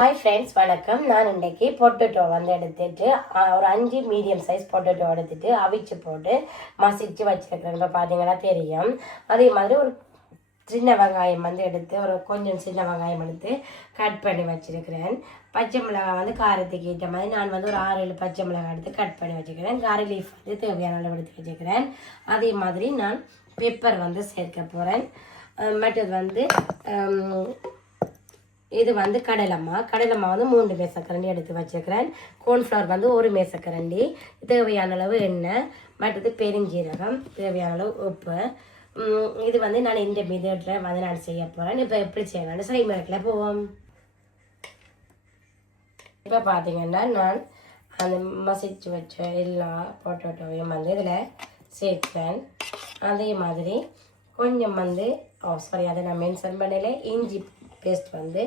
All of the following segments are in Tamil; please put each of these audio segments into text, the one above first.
ஹாய் ஃப்ரெண்ட்ஸ், வணக்கம். நான் இன்றைக்கி பொட்டேட்டோ வந்து எடுத்துட்டு ஒரு 5 மீடியம் சைஸ் பொட்டேட்டோ எடுத்துட்டு அவிச்சு போட்டு மசிச்சு வச்சுருக்கிறேன். இப்போ பார்த்தீங்கன்னா தெரியும். அதே மாதிரி ஒரு சின்ன வெங்காயம் வந்து எடுத்து கொஞ்சம் சின்ன வெங்காயம் எடுத்து கட் பண்ணி வச்சுருக்கிறேன். பச்சை மிளகாய் வந்து காரத்துக்கு ஏற்ற மாதிரி நான் வந்து ஒரு 6-7 பச்சை மிளகாய் எடுத்து கட் பண்ணி வச்சுக்கிறேன். கறி லீஃப் வந்து தேவையான அளவு எடுத்து வச்சுக்கிறேன். அதே மாதிரி நான் பெப்பர் வந்து சேர்க்க போகிறேன். மற்றது வந்து இது வந்து கடலம்மா வந்து 3 மேசக்கரண்டி எடுத்து வச்சுருக்கிறேன். கோர்ன்ஃப்ளவர் வந்து 1 மேசக்கரண்டி, தேவையான அளவு எண்ணெய், மற்றது பெருஞ்சீரகம், தேவையான அளவு உப்பு. இது வந்து நான் இந்த மெத்தடில் வந்து நான் செய்ய போகிறேன். இப்போ எப்படி செய்யலாம்னு செய்முறைக்குள்ள போவோம். இப்போ பார்த்தீங்கன்னா நான் அந்த மசிச்சு வச்ச எல்லா பொட்டேட்டோவையும் வந்து இதில் சேர்க்கிறேன். அதே மாதிரி கொஞ்சம் வந்து அதை நான் மென்ஷன் பண்ணல, இஞ்சி பேஸ்ட் வந்து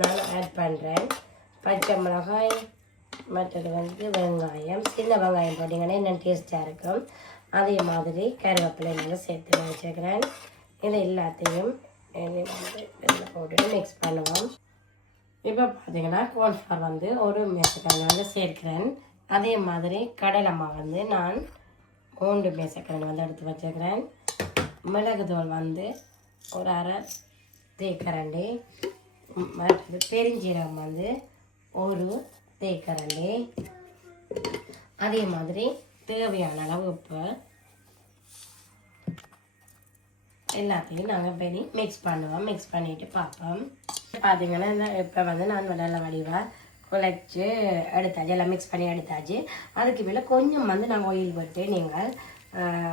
நான் ஆட் பண்ணுறேன். பச்சை மிளகாய், மற்றது வந்து வெங்காயம், சின்ன வெங்காயம் போட்டிங்கன்னா இன்னும் டேஸ்ட்டாக இருக்கும். அதே மாதிரி கருவேப்பிலை நல்லா சேர்த்து வச்சுக்கிறேன். இதை எல்லாத்தையும் போட்டு மிக்ஸ் பண்ணுவோம். இப்போ பார்த்தீங்கன்னா கோர்ன்ஃப்ளவர் வந்து 1 மேசக்கரண்டி வந்து சேர்க்கிறேன். அதே மாதிரி கடலம்மா வந்து நான் 3 மேசக்கரண்டி வந்து எடுத்து வச்சுக்கிறேன். மிளகுத்தூள் வந்து ஒரு 1/2 தேக்கரண்டி, மற்றது பெருஞ்சீரகம் வந்து 1 தேக்கரண்டி. அதே மாதிரி தேவையான அளவு உப்பு. எல்லாத்தையும் நாங்கள் பண்ணி மிக்ஸ் பண்ணுவோம். மிக்ஸ் பண்ணிவிட்டு பார்ப்போம். பார்த்தீங்கன்னா இப்போ வந்து நான் நல்ல வடிவாக குழைச்சி எடுத்தாச்சு, எல்லாம் மிக்ஸ் பண்ணி எடுத்தாச்சு. அதுக்கு மேலே கொஞ்சம் வந்து நாங்கள் ஆயில் விட்டு நீங்கள்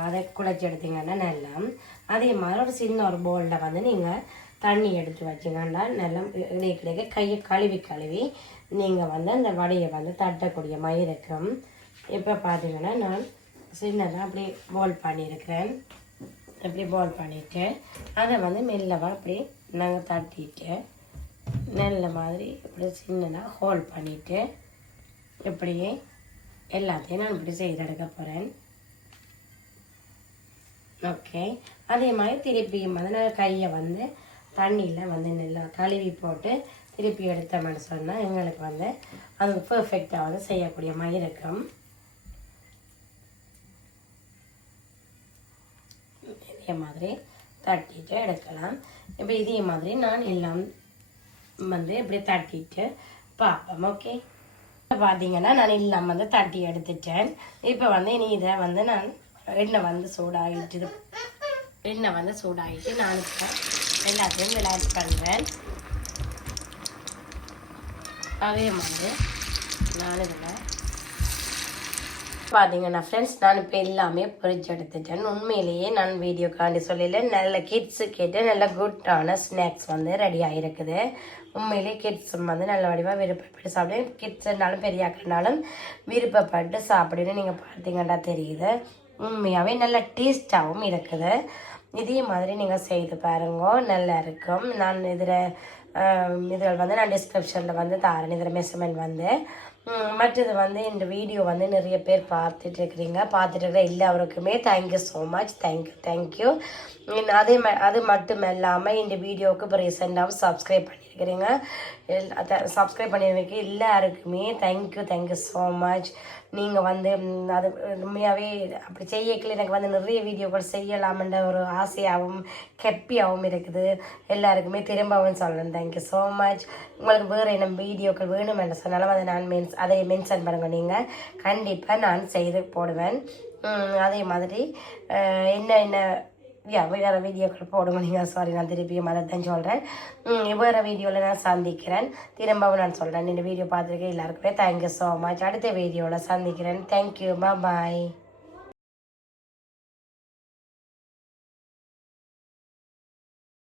அதை குழைச்சி எடுத்தீங்கன்னா நல்லா. அதே மாதிரி ஒரு சின்ன ஒரு பவுலில் வந்து நீங்கள் தண்ணி எடுத்து வச்சிங்கன்னா நல்லா இடையிடையே கையை கழுவி நீங்கள் வந்து அந்த வடையை வந்து தட்டக்கூடிய மாதிரி இருக்கும். இப்போ பார்த்தீங்கன்னா நான் சின்னதாக அப்படி போல் பண்ணியிருக்கிறேன். அப்படி போல் பண்ணிவிட்டு அதை வந்து மெல்லவாக அப்படி நாங்கள் தட்டிட்டு நல்ல மாதிரி இப்படி சின்னதாக ஹோல் பண்ணிவிட்டு இப்படியே எல்லாத்தையும் நான் இப்படி செய்து எடுக்க போகிறேன். ஓகே, அதே மாதிரி திருப்பியும் வந்து நான் கையை வந்து தண்ணியில் வந்து நல்லா கழுவி போட்டு திருப்பி எடுத்தோம்னு சொன்னால் எங்களுக்கு வந்து அது பர்ஃபெக்டாக வந்து செய்யக்கூடிய மாதிரி இருக்கும். இதே மாதிரி தட்டிட்டு எடுக்கலாம். இப்போ இதே மாதிரி நான் எல்லாம் வந்து இப்படி தட்டிட்டு பார்ப்போம். ஓகே, பார்த்தீங்கன்னா நான் எல்லாம் வந்து தட்டி எடுத்துட்டேன். இப்போ வந்து இனி இதை வந்து நான் எண்ணெய் வந்து சூடாகிட்டு நான் இப்போ எல்லாத்தையும் ரிலாக்ஸ் பண்ணுறேன். அதே மாதிரி நான் இதில் பார்த்தீங்கன்னா ஃப்ரெண்ட்ஸ், நான் இப்போ எல்லாமே பொரிச்சு எடுத்துட்டேன். உண்மையிலேயே நான் வீடியோக்காண்டி சொல்லல, நல்ல கிட்ஸு கேட்டு நல்ல குட்டான ஸ்நாக்ஸ் வந்து ரெடி ஆகிருக்குது. உண்மையிலேயே கிட்ஸ் வந்து நல்ல வடிவாக விருப்பப்பட்டு சாப்பிடுவேன். கிட்ஸ்னாலும் பெரியாக்கனாலும் விருப்பப்பட்டு சாப்பிடுன்னு நீங்கள் பார்த்தீங்கன்னா தெரியுது. உண்மையாகவே நல்ல டேஸ்ட்டாகவும் இருக்குது. இதே மாதிரி நீங்கள் செய்து பாருங்க, நல்லா இருக்கும். நான் இதில் வந்து நான் டிஸ்கிரிப்ஷனில் வந்து தரேன் இதில் மெஷர்மெண்ட் வந்து. மற்றது வந்து இந்த வீடியோ வந்து நிறைய பேர் பார்த்துட்டு இருக்கிற எல்லாருக்குமே தேங்க்யூ ஸோ மச். தேங்க்யூ. அது மட்டும் இல்லாமல் இந்த வீடியோவுக்கு இப்போ ரீசெண்டாகவும் சப்ஸ்கிரைப் பண்ணியிருக்கிறீங்க. சப்ஸ்கிரைப் பண்ணியிருக்க எல்லாருக்குமே தேங்க்யூ ஸோ மச். நீங்கள் வந்து அது உண்மையாகவே அப்படி செய்யக்கல எனக்கு வந்து நிறைய வீடியோக்கள் செய்யலாம்ன்ற ஒரு ஆசையாகவும் ஹெப்பியாகவும் இருக்குது. எல்லாருக்குமே திரும்பவும் சொல்லணும் தேங்க்யூ ஸோ மச். உங்களுக்கு வேறு என்ன வீடியோக்கள் வேணும் என்று சொன்னாலும் அதை மென்ஷன் பண்ணுங்க. நீங்கள் கண்டிப்பாக நான் செய்து போடுவேன். அதே மாதிரி என்ன வேறு வீடியோக்கள் போடுங்க நீங்கள். சாரி, நான் திருப்பியும் அதை தான் சொல்கிறேன். வேறு வீடியோவில் நான் சந்திக்கிறேன். திரும்பவும் நான் சொல்கிறேன், இந்த வீடியோ பார்த்துருக்கேன் எல்லாருக்குமே தேங்க்யூ ஸோ மச். அடுத்த வீடியோவில் சந்திக்கிறேன். தேங்க்யூ, பாய்.